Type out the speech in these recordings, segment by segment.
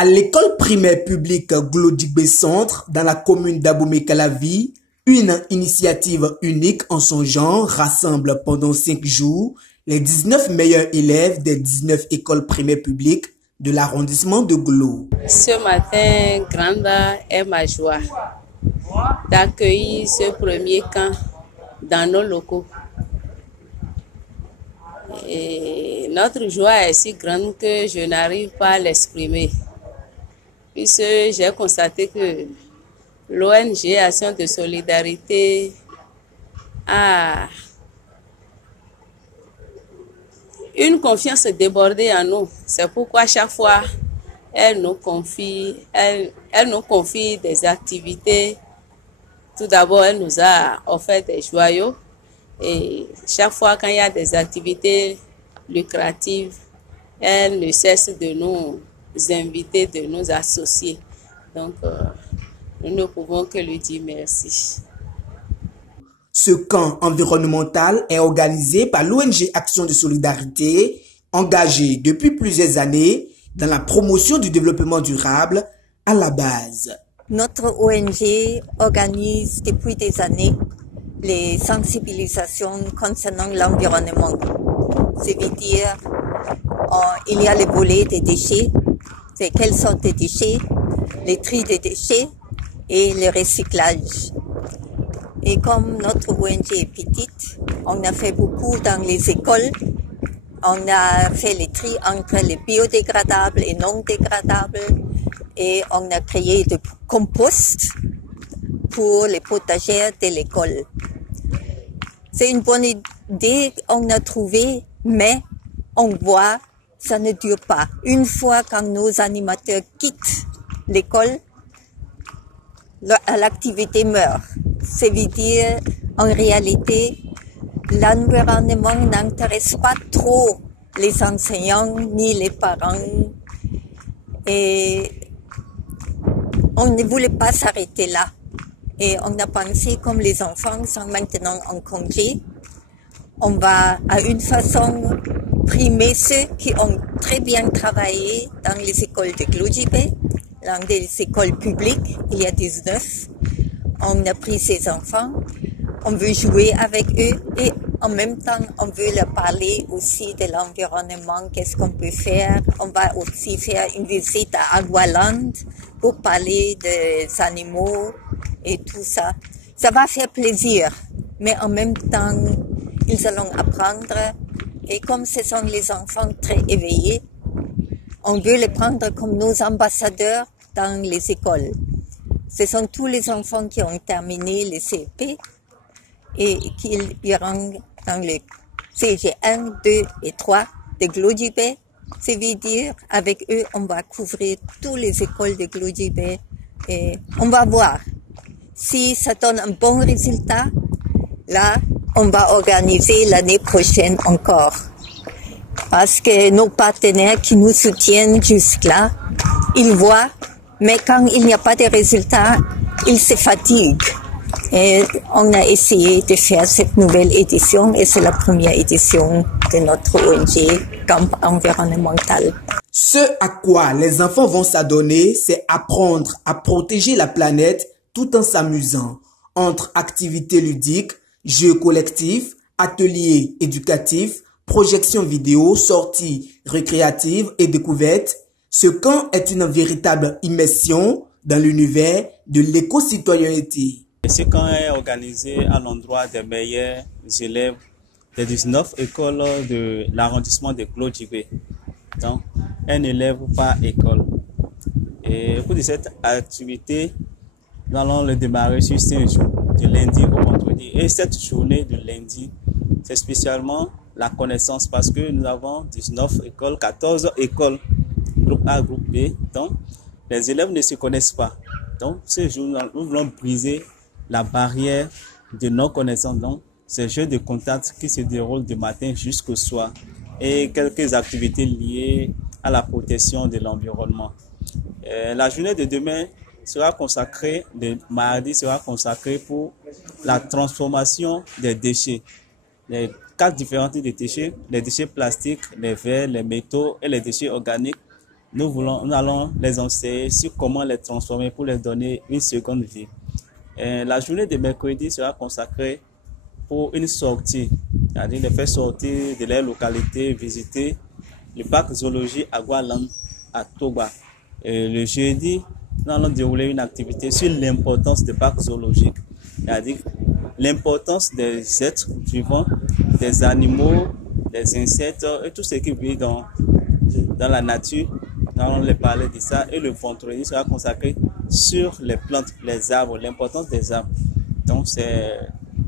À l'école primaire publique Glodjibé Centre, dans la commune d'Abomey-Calavi, une initiative unique en son genre rassemble pendant 5 jours les 19 meilleurs élèves des 19 écoles primaires publiques de l'arrondissement de Glo. Ce matin, grande est ma joie d'accueillir ce premier camp dans nos locaux. Et notre joie est si grande que je n'arrive pas à l'exprimer, puisque j'ai constaté que l'ONG Action de Solidarité a une confiance débordée en nous. C'est pourquoi chaque fois, elle nous confie des activités. Tout d'abord, elle nous a offert des joyaux. Et chaque fois quand il y a des activités lucratives, elle ne cesse de nous inviter, de nous associer. Donc, nous ne pouvons que lui dire merci. Ce camp environnemental est organisé par l'ONG Action de Solidarité, engagée depuis plusieurs années dans la promotion du développement durable à la base. Notre ONG organise depuis des années les sensibilisations concernant l'environnement. C'est-à-dire, il y a les volets des déchets, c'est quelles sortes de déchets, les tri des déchets et le recyclage. Et comme notre ONG est petite, on a fait beaucoup dans les écoles. On a fait les tri entre les biodégradables et non dégradables. Et on a créé du compost pour les potagères de l'école. C'est une bonne idée qu'on a trouvée, mais on voit, ça ne dure pas. Une fois quand nos animateurs quittent l'école, l'activité meurt. Ça veut dire, en réalité, l'environnement n'intéresse pas trop les enseignants ni les parents. Et on ne voulait pas s'arrêter là. Et on a pensé, comme les enfants sont maintenant en congé, on va, à une façon, primer ceux qui ont très bien travaillé dans les écoles de Glodjibé, dans des écoles publiques, il y a 19. On a pris ces enfants, on veut jouer avec eux et en même temps, on veut leur parler aussi de l'environnement, qu'est-ce qu'on peut faire. On va aussi faire une visite à Agualand pour parler des animaux et tout ça. Ça va faire plaisir, mais en même temps, ils allont apprendre. Et comme ce sont les enfants très éveillés, on veut les prendre comme nos ambassadeurs dans les écoles. Ce sont tous les enfants qui ont terminé le CEP et qui iront dans le CG 1, 2 et 3 de Glodjibé. Ça veut dire, avec eux, on va couvrir toutes les écoles de Glodjibé et on va voir. Si ça donne un bon résultat, là, on va organiser l'année prochaine encore. Parce que nos partenaires qui nous soutiennent jusque-là, ils voient, mais quand il n'y a pas de résultats, ils se fatiguent. Et on a essayé de faire cette nouvelle édition et c'est la première édition de notre ONG Camp environnemental. Ce à quoi les enfants vont s'adonner, c'est apprendre à protéger la planète tout en s'amusant. Entre activités ludiques, jeux collectifs, ateliers éducatifs, projections vidéo, sorties récréatives et découvertes, ce camp est une véritable immersion dans l'univers de l'éco-citoyenneté. Ce camp est organisé à l'endroit des meilleurs élèves des 19 écoles de l'arrondissement de Glodjibé. Donc, un élève par école. Et pour cette activité, nous allons le démarrer sur 5 jours, du lundi au vendredi. Et cette journée de lundi, c'est spécialement la connaissance parce que nous avons 19 écoles, 14 écoles, groupe A, groupe B. Donc, les élèves ne se connaissent pas. Donc, ce jour, nous voulons briser la barrière de non-connaissance. Donc, ces jeux de contact qui se déroulent du matin jusqu'au soir et quelques activités liées à la protection de l'environnement. La journée de demain sera consacrée, le mardi sera consacré pour la transformation des déchets. Les 4 différents types de déchets, les déchets plastiques, les verres, les métaux et les déchets organiques nous allons les enseigner sur comment les transformer pour les donner une seconde vie. La journée de mercredi sera consacrée pour une sortie, c'est-à-dire les faire sortir de leur localité, visiter le parc zoologique Agualand à Toba. Le jeudi, nous allons dérouler une activité sur l'importance des parcs zoologiques, c'est-à-dire l'importance des êtres vivants, des animaux, des insectes et tout ce qui vit dans la nature. Nous allons les parler de ça, et le vendredi sera consacré sur les plantes, les arbres, l'importance des arbres. Donc c'est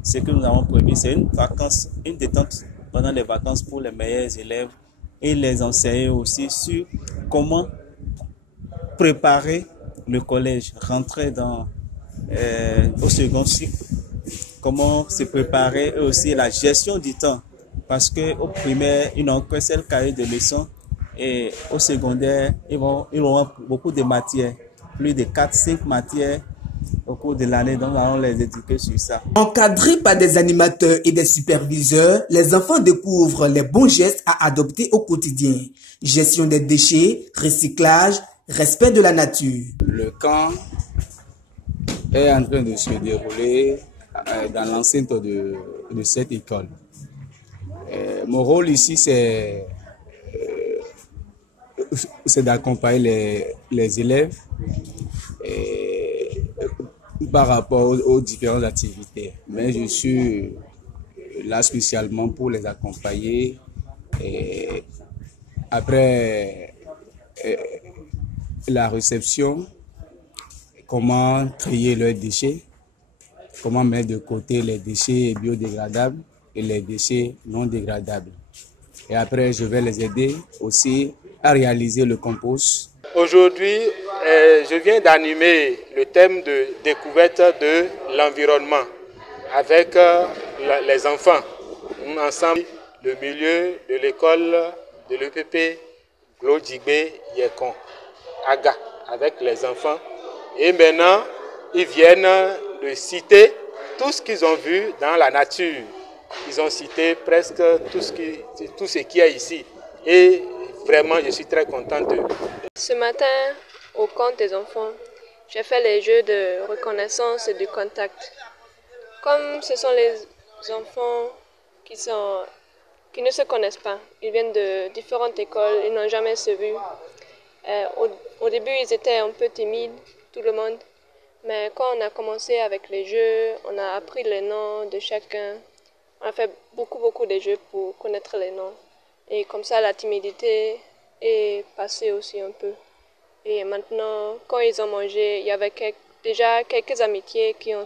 ce que nous avons prévu, c'est une détente pendant les vacances pour les meilleurs élèves, et les enseigner aussi sur comment préparer le collège, rentrer au second cycle, comment se préparer, et aussi la gestion du temps, parce qu'au primaire, ils n'ont qu'un seul cahier de leçons, et au secondaire, ils auront beaucoup de matières, plus de 4-5 matières au cours de l'année, donc nous allons les éduquer sur ça. Encadrés par des animateurs et des superviseurs, les enfants découvrent les bons gestes à adopter au quotidien. Gestion des déchets, recyclage, respect de la nature. Le camp est en train de se dérouler dans l'enceinte de cette école. Mon rôle ici, c'est d'accompagner les élèves par rapport aux différentes activités. Mais je suis là spécialement pour les accompagner après la réception, comment trier leurs déchets, comment mettre de côté les déchets biodégradables et les déchets non dégradables. Et après, je vais les aider aussi à réaliser le compost. Aujourd'hui, je viens d'animer le thème de découverte de l'environnement avec les enfants. Ensemble, le milieu de l'école de l'EPP Glodjigbe Yekon Aga avec les enfants. Et maintenant, ils viennent de citer tout ce qu'ils ont vu dans la nature. Ils ont cité presque tout ce qui est ici. Et vraiment, je suis très contente d'eux. Ce matin, au camp des enfants, j'ai fait les jeux de reconnaissance et de contact. Comme ce sont les enfants qui ne se connaissent pas, ils viennent de différentes écoles, ils n'ont jamais se vu. Au début, ils étaient un peu timides, tout le monde. Mais quand on a commencé avec les jeux, on a appris les noms de chacun. On a fait beaucoup de jeux pour connaître les noms. Et comme ça, la timidité est passée aussi un peu. Et maintenant, quand ils ont mangé, il y avait déjà quelques amitiés qui ont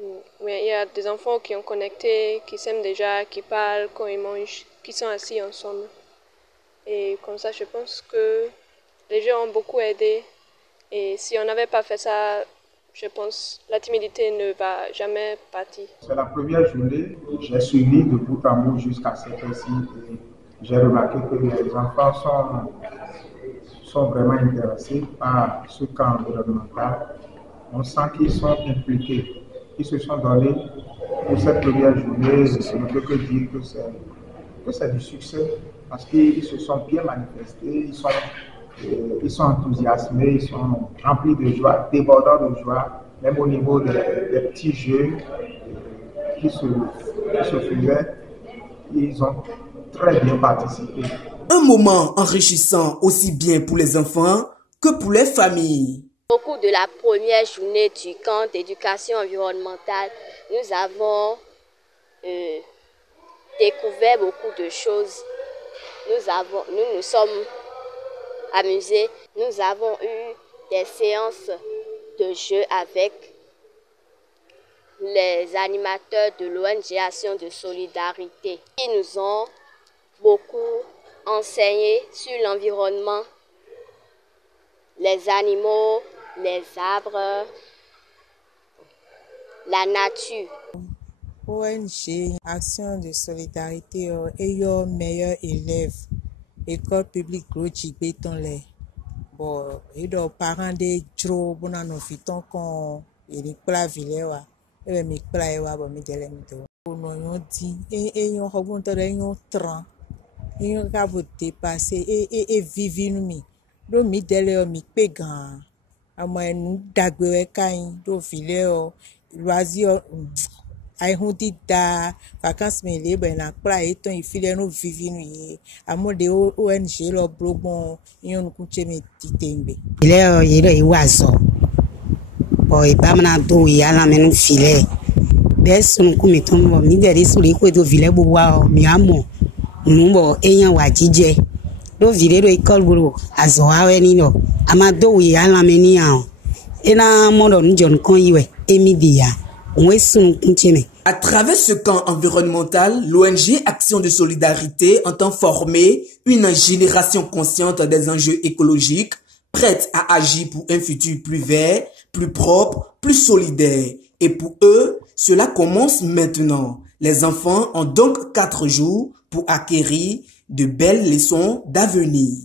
il y a des enfants qui ont connecté, qui s'aiment déjà, qui parlent quand ils mangent, qui sont assis ensemble. Et comme ça, je pense que les jeux ont beaucoup aidé. Et si on n'avait pas fait ça, je pense que la timidité ne va jamais partir. C'est la première journée, j'ai suivi de bout en bout jusqu'à cette heure-ci. J'ai remarqué que les enfants sont vraiment intéressés par ce camp environnemental. On sent qu'ils sont impliqués, qu'ils se sont donnés pour cette première journée. Je ne peux que dire que c'est du succès parce qu'ils se sont bien manifestés, ils sont enthousiasmés, ils sont remplis de joie, débordants de joie, même au niveau des petits jeux qui se faisaient. Ils ont très bien participé. Un moment enrichissant aussi bien pour les enfants que pour les familles. Au cours de la première journée du camp d'éducation environnementale, nous avons découvert beaucoup de choses. Nous nous sommes amusés. Nous avons eu des séances de jeu avec les animateurs de l'ONG Action de Solidarité. Ils nous ont beaucoup enseigné sur l'environnement, les animaux, les arbres, la nature. ONG Action de Solidarité est le meilleur élève. École publique Glodjigbe Tonle. Bon, et donc parents de Dro bonano fiton kon il pla vilewa. E mi pla ewa bo mi dele mi do. No yo di e yo hogun to de yo tran. Ils ont dépassé et vivre nous. Do mi dele mi pegan. Amo nous dagwe kain do fileo loisir ai hundi da vacances me le ben na pra eton ifile no vivi no ye amo de ONG lo blogbon yon ku cheme titembe ile yire iwazo boy bamna do yala menu file besun ku mi ton mo mi dere suri ko do vile bo wa mi amo numbo eyan wa jije do vile do ikol buru azo awe ni no amado yala meni an ena modo njon kon yiwe emidia. À travers ce camp environnemental, l'ONG Action de Solidarité entend former une génération consciente des enjeux écologiques, prête à agir pour un futur plus vert, plus propre, plus solidaire. Et pour eux, cela commence maintenant. Les enfants ont donc 4 jours pour acquérir de belles leçons d'avenir.